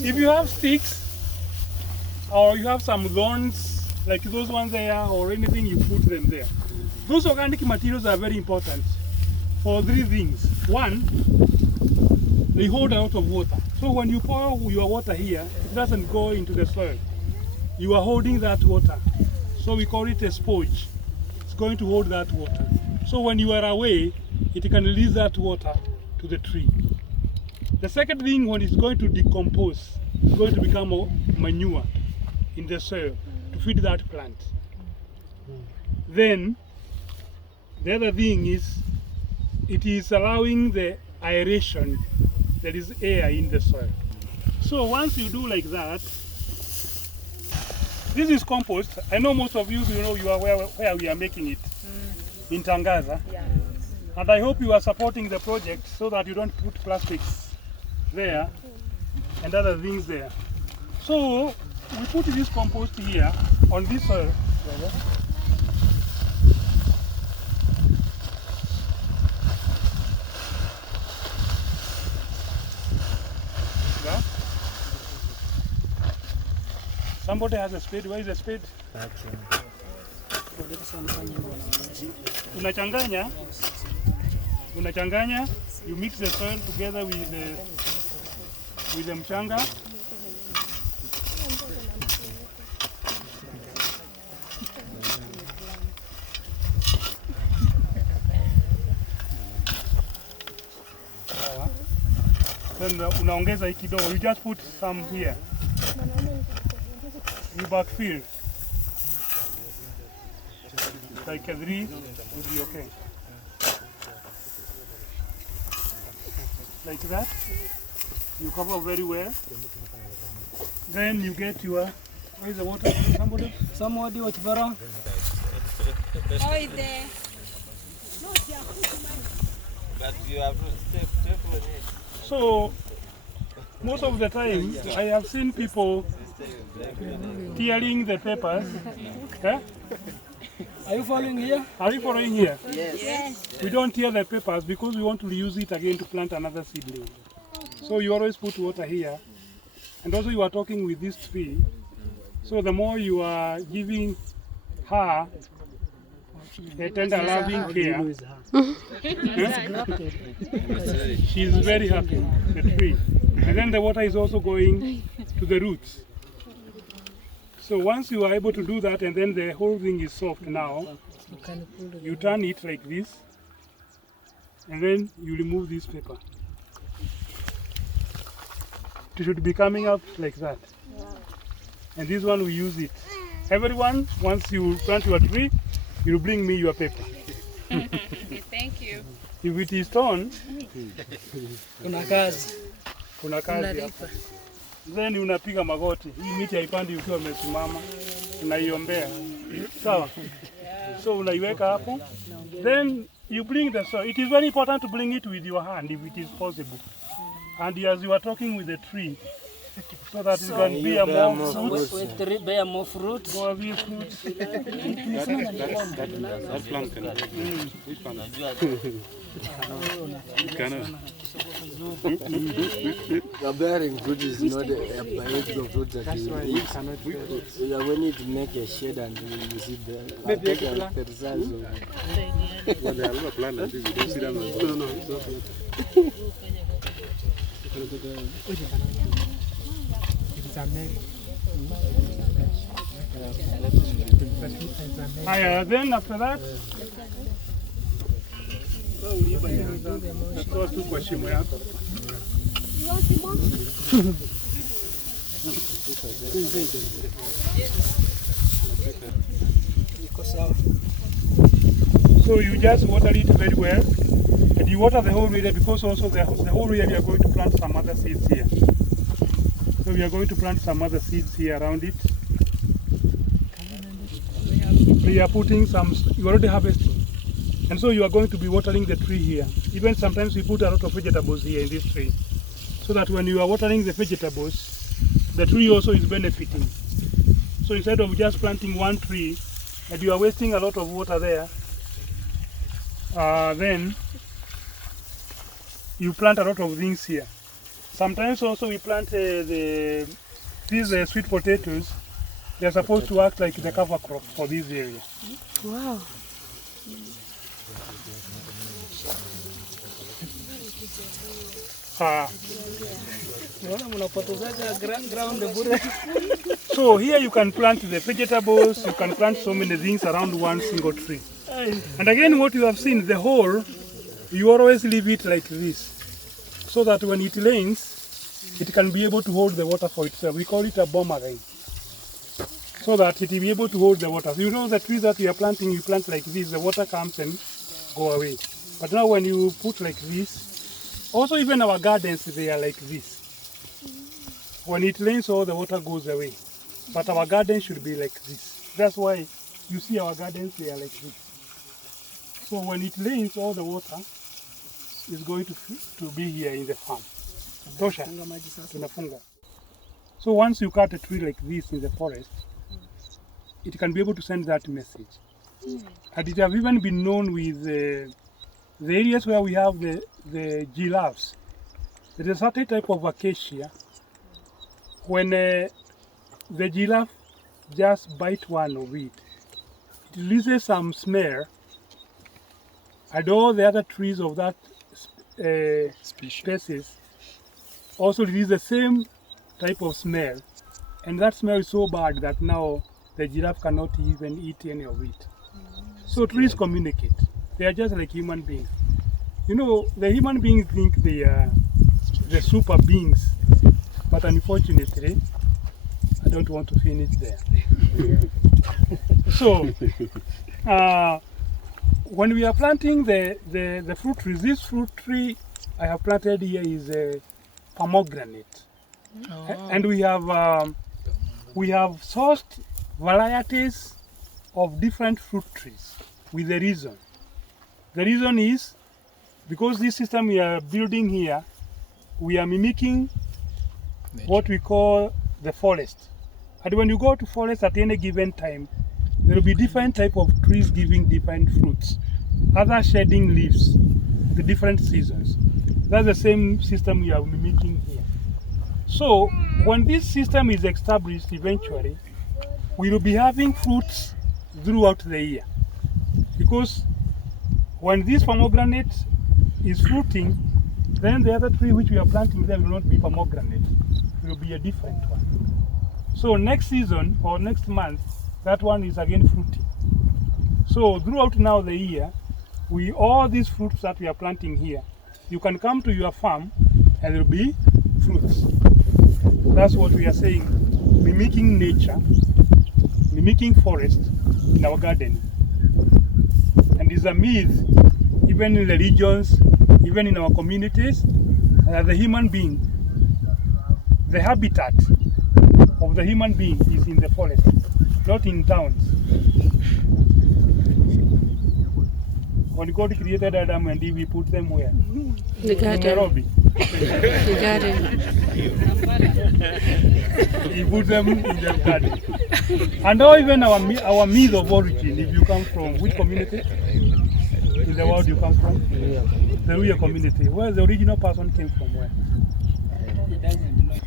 If you have sticks or you have some thorns like those ones there or anything, you put them there. Those organic materials are very important for three things. One, they hold a lot of water. So when you pour your water here, it doesn't go into the soil. You are holding that water. So we call it a sponge. It's going to hold that water. So when you are away, it can release that water to the tree. The second thing, when it's going to decompose, it's going to become a manure in the soil to feed that plant. Then, the other thing is, it is allowing the aeration, there is air in the soil. So once you do like that, this is compost. I know most of you know you are where we are making it, in Tangaza. Yeah. And I hope you are supporting the project so that you don't put plastics there and other things there. So we put this compost here on this soil. Yeah. Somebody has a spade. Where is the spade? Unachanganya, you mix the soil together with the mchanga. Then unaongeza hii kidogo. You just put some here. You backfill. Like a 3 will be okay. Like that. You cover very well. Then you get your, where is the water? Somebody what vara? Oh, it's there. But you have to step on it. So, most of the time, I have seen people tearing the papers. Eh? Are you following here? Are you following here? Yes. We don't tear the papers because we want to reuse it again to plant another seedling. So you always put water here. And also you are talking with this tree. So the more you are giving her a tender loving care, she's very happy, the tree. And then the water is also going to the roots. So once you are able to do that and then the whole thing is soft now, you turn it like this and then you remove this paper. It should be coming up like that. And this one we use it. Everyone, once you plant your tree, you bring me your paper. Thank you. If it is torn, Kuna kazi. kuna kazi hapa. Then unapiga magoti. Hii miti haipandi ukiwa umesimama. Unaiombea. Sawa? So unaiweka hapo. Then you bring the soil. It is very important to bring it with your hand if it is possible. And as you are talking with the tree, so that it can bear more fruits. With bear more fruits. More fruits. That plant can which plant? The bearing fruit is not a biological fruit that you eat. You are going to make a shade and you see the size of it. Well, there are a lot of plants like this. You don't see them. No, it's not yet. Then after that, natoa tu kwa shimo yako. So you just water it very well. And you water the whole area because also the whole area we are going to plant some other seeds here. So we are going to plant some other seeds here around it. We are putting some, you already harvesting. And so you are going to be watering the tree here. Even sometimes we put a lot of vegetables here in this tree. So that when you are watering the vegetables, the tree also is benefiting. So instead of just planting one tree, and you are wasting a lot of water there, then you plant a lot of things here. Sometimes also we plant these sweet potatoes. They are supposed to act like the cover crop for this area. Wow. So here you can plant the vegetables, you can plant so many things around one single tree. And again, what you have seen, the hole, you always leave it like this, so that when it rains, it can be able to hold the water for itself. We call it a boomerang, so that it will be able to hold the water. So you know the trees that you are planting, you plant like this, the water comes and go away. But now when you put like this, also even our gardens, they are like this. When it rains, all the water goes away. But our garden should be like this. That's why you see our gardens, they are like this. So when it rains, all the water is going to be here in the farm. Tosha, tunafunga. So once you cut a tree like this in the forest, it can be able to send that message. And it has even been known with the areas where we have the giraffes. There is a certain type of acacia. When the giraffe just bite one of it, it releases some smell, and all the other trees of that species also release the same type of smell, and that smell is so bad that now the giraffe cannot even eat any of it. So trees communicate. They are just like human beings. You know, the human beings think they are the super beings, but unfortunately, I don't want to finish there. So, when we are planting the fruit trees, this fruit tree I have planted here is a pomegranate. And we have sourced varieties of different fruit trees with a reason. The reason is because this system we are building here, we are mimicking what we call the forest. And when you go to forest at any given time, there will be different type of trees giving different fruits, other shedding leaves, the different seasons. That's the same system we are mimicking here. So when this system is established eventually, we will be having fruits throughout the year. Because when this pomegranate is fruiting, then the other tree which we are planting there will not be pomegranate. It will be a different one. So next season or next month, that one is again fruiting. So throughout now the year, all these fruits that we are planting here, you can come to your farm and there will be fruits. That's what we are saying, mimicking nature, mimicking forest in our garden. And it's a myth, even in religions, even in our communities, that the human being, the habitat of the human being is in the forest, not in towns. When God created Adam and Eve, He put them where? The garden. Nairobi. The garden. He put them in the garden. And now even our myth of origin, if you come from which community in the world you come from? The Kuwa community. Where the original person came from? Where?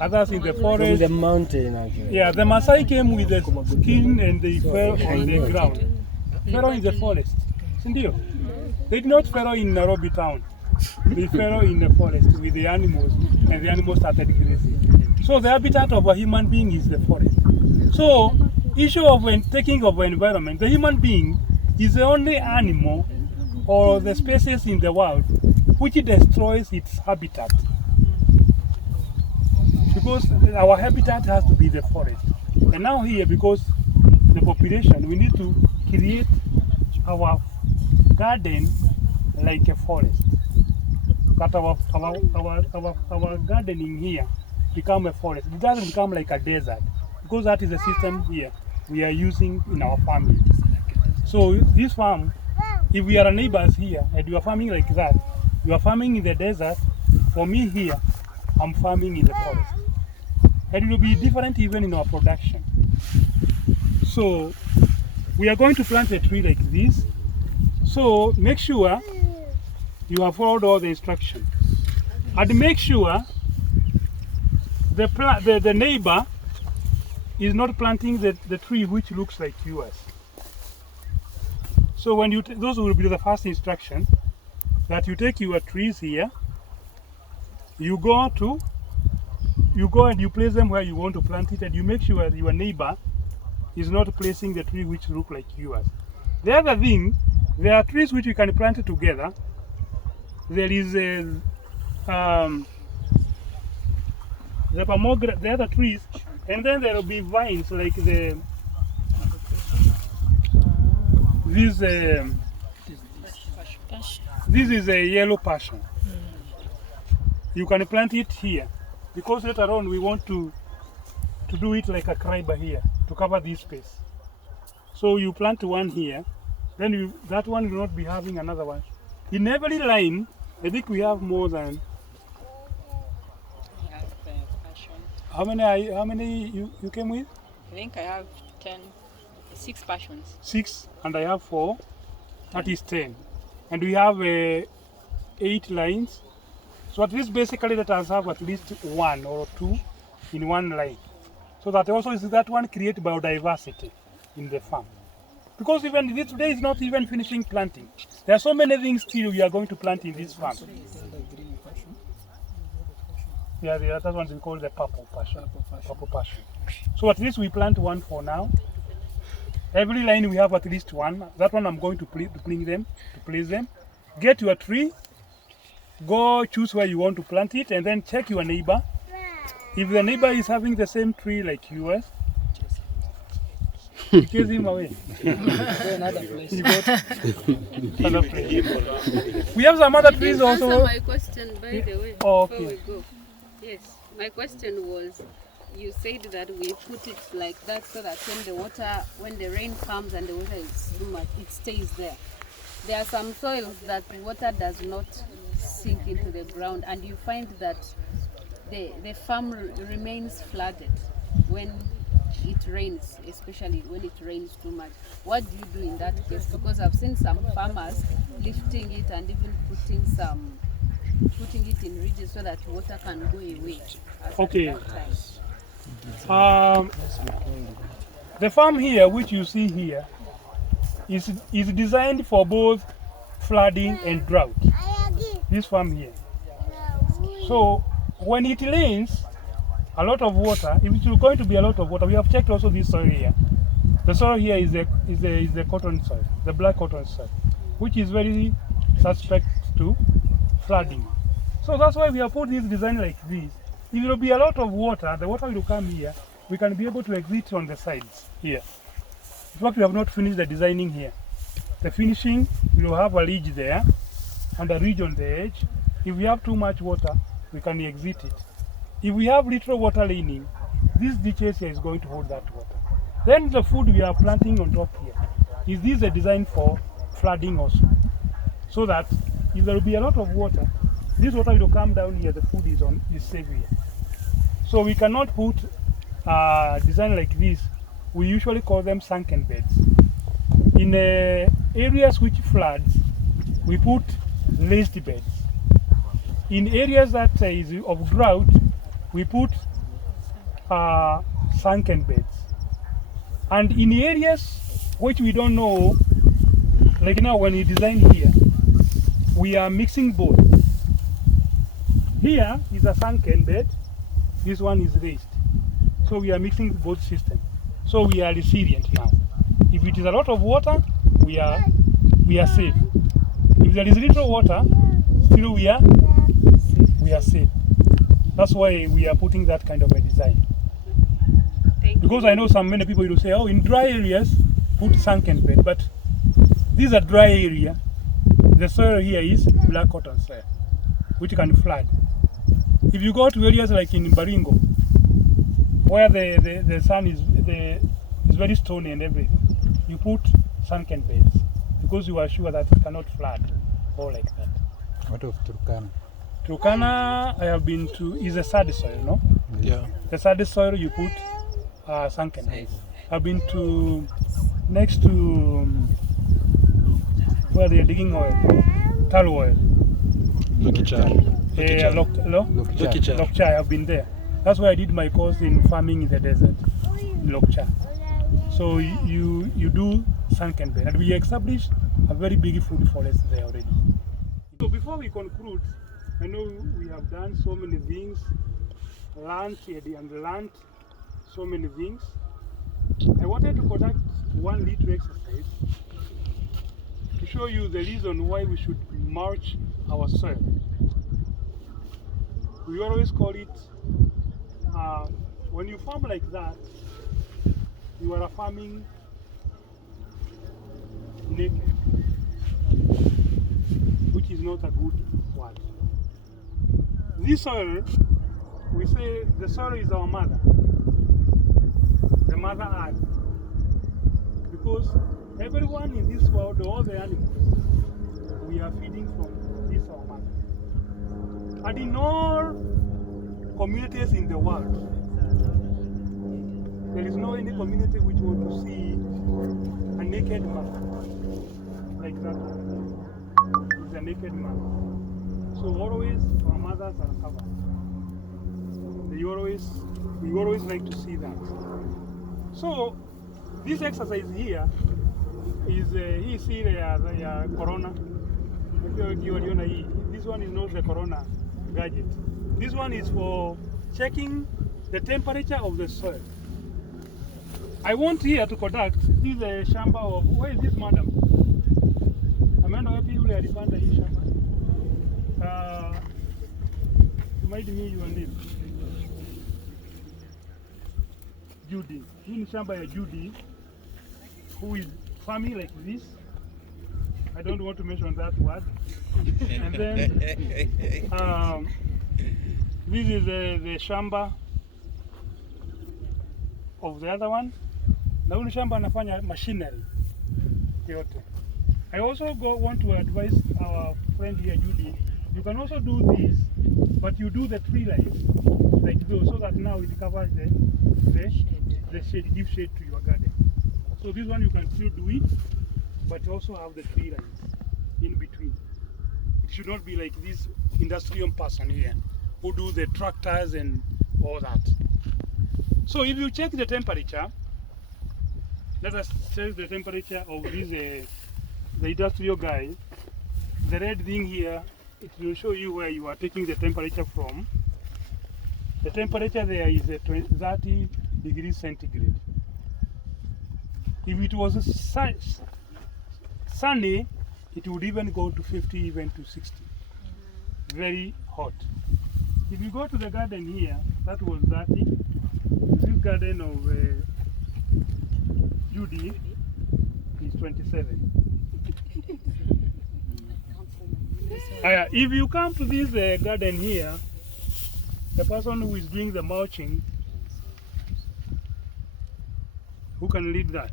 Others in the forest. From the mountain, actually. Yeah, the Maasai came with the skin and they fell on the ground. Fell in the forest. Sindio? They did not fell in Nairobi town. They fell in the forest with the animals, and the animals started grazing. So the habitat of a human being is the forest. So, issue of when taking of environment, the human being is the only animal or the species in the world which destroys its habitat. Because our habitat has to be the forest. And now here, because the population, we need to create our garden like a forest. That our gardening here become a forest. It doesn't become like a desert, because that is the system here we are using in our farming. So this farm, if we are neighbors here and you are farming like that, you are farming in the desert. For me here, I'm farming in the forest. And it will be different even in our production. So we are going to plant a tree like this. So make sure you have followed all the instructions. And make sure the neighbor is not planting the tree which looks like yours. So when those will be the first instruction, that you take your trees here, you go and you place them where you want to plant it, and you make sure your neighbor is not placing the tree which look like yours. The other thing, there are trees which we can plant together. There is the pomegranate, the other trees, and then there will be vines like this is a yellow passion. You can plant it here, because later on we want to do it like a criber here to cover this space. So you plant one here, then that one will not be having another one. In every line, I think we have more than. I have passion. How many you came with? I think I have 6 passions. 6, and I have 4. That is 10. And we have 8 lines. So at least basically let us have at least 1 or 2 in one line. So that also is that one create biodiversity in the farm. Because even this today is not even finishing planting. There are so many things still we are going to plant in this farm. Yeah, the other ones we call the purple passion. Purple passion. So at least we plant 1 for now. Every line we have at least 1. That one I'm going to place them. Get your tree. Go choose where you want to plant it, and then check your neighbor. If the neighbor is having the same tree like yours, chase him away. Another place. You go to another place. We have some other trees also. Answer my question, by the way, Oh, before okay. we go. Yes, my question was, you said that we put it like that so that when the rain comes and the water is too much, it stays there. There are some soils that water does not sink into the ground, and you find that the farm remains flooded when it rains, especially when it rains too much. What do you do in that case? Because I've seen some farmers lifting it and even putting it in ridges so that water can go away. Okay. The farm here, which you see here, is designed for both flooding and drought. This farm here. So when it rains, a lot of water. If it's going to be a lot of water, we have checked also this soil here. The soil here is the cotton soil, the black cotton soil, which is very suspect to flooding. So that's why we have put this design like this. If there will be a lot of water, the water will come here. We can be able to exit on the sides here. In fact, we have not finished the designing here. The finishing, we will have a ridge there and a ridge on the edge. If we have too much water, we can exit it. If we have little water leaning, this ditches here is going to hold that water. Then the food we are planting on top here, is this a design for flooding also? So that if there will be a lot of water, this water will come down here, the food is safe here. So we cannot put a design like this. We usually call them sunken beds. In areas which floods, we put raised beds. In areas that is of drought, we put sunken beds. And in areas which we don't know, like now when we design here, we are mixing both. Here is a sunken bed, this one is raised. So we are mixing both systems. So we are resilient now. If it is a lot of water, we are safe. If there is little water, still we are safe. That's why we are putting that kind of a design. Because I know many people will say, oh, in dry areas, put sunken bed. But these are dry area. the soil here is black cotton soil, which can flood. If you go to areas like in Baringo, where the sun is very stony and everything, you put sunken beds because you are sure that it cannot flood or like that. What of Turkana? Turkana, I have been to, is a sad soil, no? Yeah. The sad soil you put sunken beds. I've been to next to where they are digging oil, tar oil. Lokcha, I've been there. That's why I did my course in farming in the desert, in Lokcha. So you do sunken bed, and we established a very big food forest there already. So before we conclude, I know we have done so many things, learned so many things. I wanted to conduct one little exercise to show you the reason why we should mulch our soil. We always call it, when you farm like that, you are farming naked, which is not a good word. This soil, we say the soil is our mother, the mother earth, because everyone in this world, all the animals, we are feeding from this our mother. And in all communities in the world, there is no any community which want to see a naked man like that. It's a naked man. So always our mothers are covered. We always like to see that. So this exercise here is you see the corona. This one is not the corona gadget. This one is for checking the temperature of the soil. I want here to conduct, this is a shamba of, where is this madam? Amanda, where people are Kupanda hii shamba? Remind me your name. Judy. Hii ni shamba ya Judy, who is farming like this. I don't want to mention that word. And then, this is the shamba of the other one. Na huu shamba anafanya machinery yote. I also want to advise our friend here, Judy. You can also do this, but you do the tree lines like those, so that now it covers the shade, give shade to your garden. So this one you can still do it, but also have the tree lines in between. It should not be like this industrial person here who do the tractors and all that. So if you check the temperature, let us check the temperature of this, the industrial guy. The red thing here, it will show you where you are taking the temperature from. The temperature there is 30 degrees centigrade. If it was sunny, it would even go to 50, even to 60. Very hot. If you go to the garden here, that was 30. This garden of Judy is 27. If you come to this garden here, the person who is doing the mulching, who can lead that?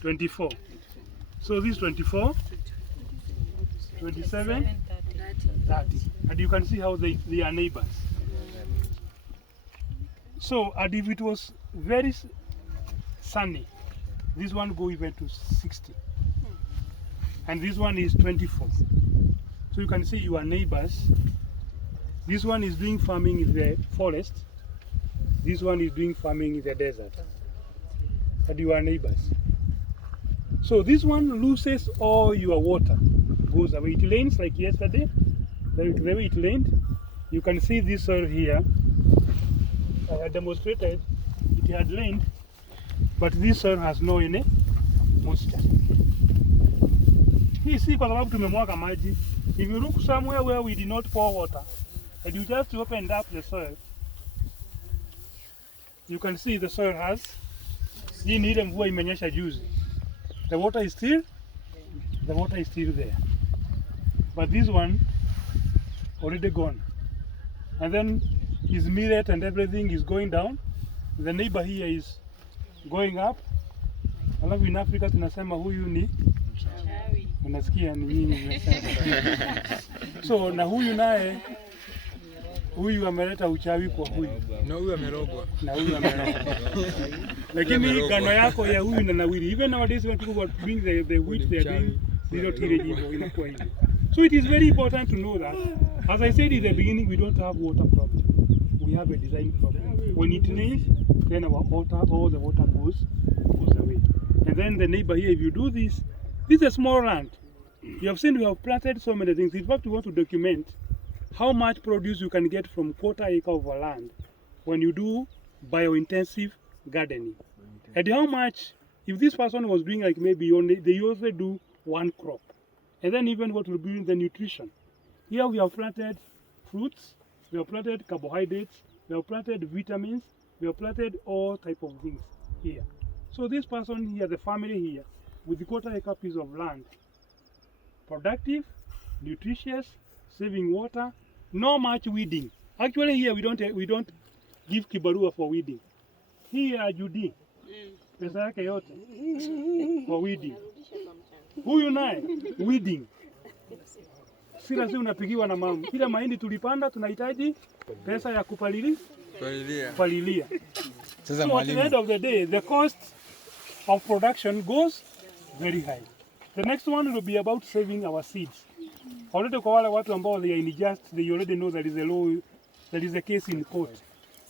24. So this 24, 27, 30. And you can see how they are neighbors. So, and if it was very sunny, this one go even to 60. And this one is 24. So you can see you are neighbors. This one is doing farming in the forest. This one is doing farming in the desert. And you are neighbors. So this one loses all your water, goes away. It rains like yesterday. The way it rained, you can see this soil here. I demonstrated it had rained, but this soil has no any moisture. Hii si kwa sababu tumemwaga maji. If you look somewhere where we did not pour water, and you just opened up the soil, you can see the soil has, hii ni ile mvua imenyesha juzi. the water is still there. But this one already gone. And then his millet and everything is going down. The neighbor here is going up. Alafu in Africa tunasema huyu ni unasikia ni nyinyi mmesema. So na huyu naye huyu ameleta uchawi kwa huyu. Na huyu amerogwa. Lakini gano yako ya huyu na nawiri. Even nowadays when people were doing the wheat, they are doing zero tillage inakuwa hivyo. So it is very important to know that, as I said in the beginning, we don't have water problem. We have a design problem. When it rains, then our water, all the water goes away. And then the neighbor here, if you do this, this is a small land. You have seen we have planted so many things. In fact, we want to document how much produce you can get from quarter acre of a land when you do bio-intensive gardening. And how much, if this person was doing like maybe only, they also do one crop. And then even what will be the nutrition. Here we have planted fruits, we have planted carbohydrates, we have planted vitamins, we have planted all type of things here. So this person here, the family here, with the quarter acre piece of land, productive, nutritious, saving water, no much weeding. Actually here we don't give kibarua for weeding. Here Judy, pesa yake yote for weeding. Huyu naye weeding. Sila si unapigiwa na mama. Kila mahindi tulipanda tunahitaji pesa ya kupalilia. So at the end of the day, the cost of production goes very high. The next one will be about saving our seeds. Already kwa wale watu ambao they are unjust, they already know there is a law, there is a case in court,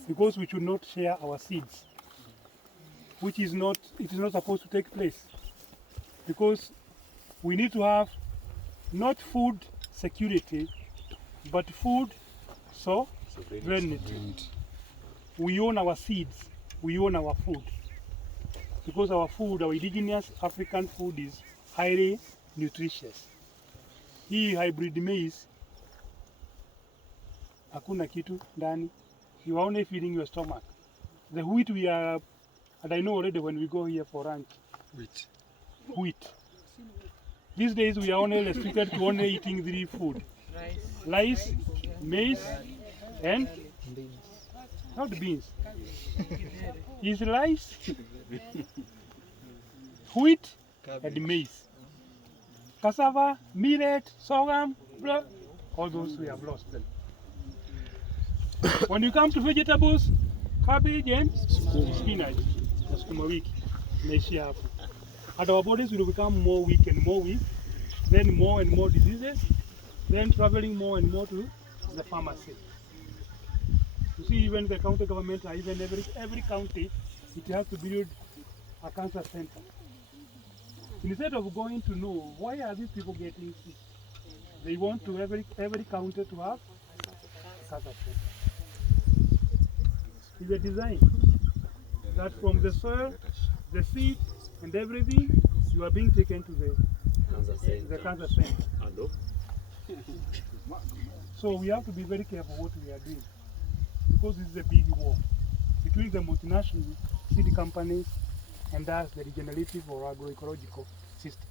because we should not share our seeds, which is not, it is not supposed to take place, because we need to have not food security, but food sovereignty. We own our seeds, we own our food, because our food, our indigenous African food is highly nutritious. Hii hybrid maize, hakuna kitu ndani. You are only feeding your stomach. The wheat we are, and I know already when we go here for lunch, wheat. These days we are only restricted to only eating 3 food. Rice, maize, and not beans. Is rice, wheat, and maize. Cassava, millet, sorghum, all those we have lost them. When you come to vegetables, cabbage and spinach, sukuma wiki, naishia hapo. And our bodies will become more weak and more weak, then more and more diseases, then traveling more and more to the pharmacy. You see, even the county government, even every county, it has to build a cancer center. Instead of going to know why are these people getting sick, they want to every county to have cancer center. It's a design that from the soil, the seed, and everything, you are being taken to the cancer center. So we have to be very careful what we are doing, because this is a big war between the multinational seed companies and us, the regenerative or agroecological system.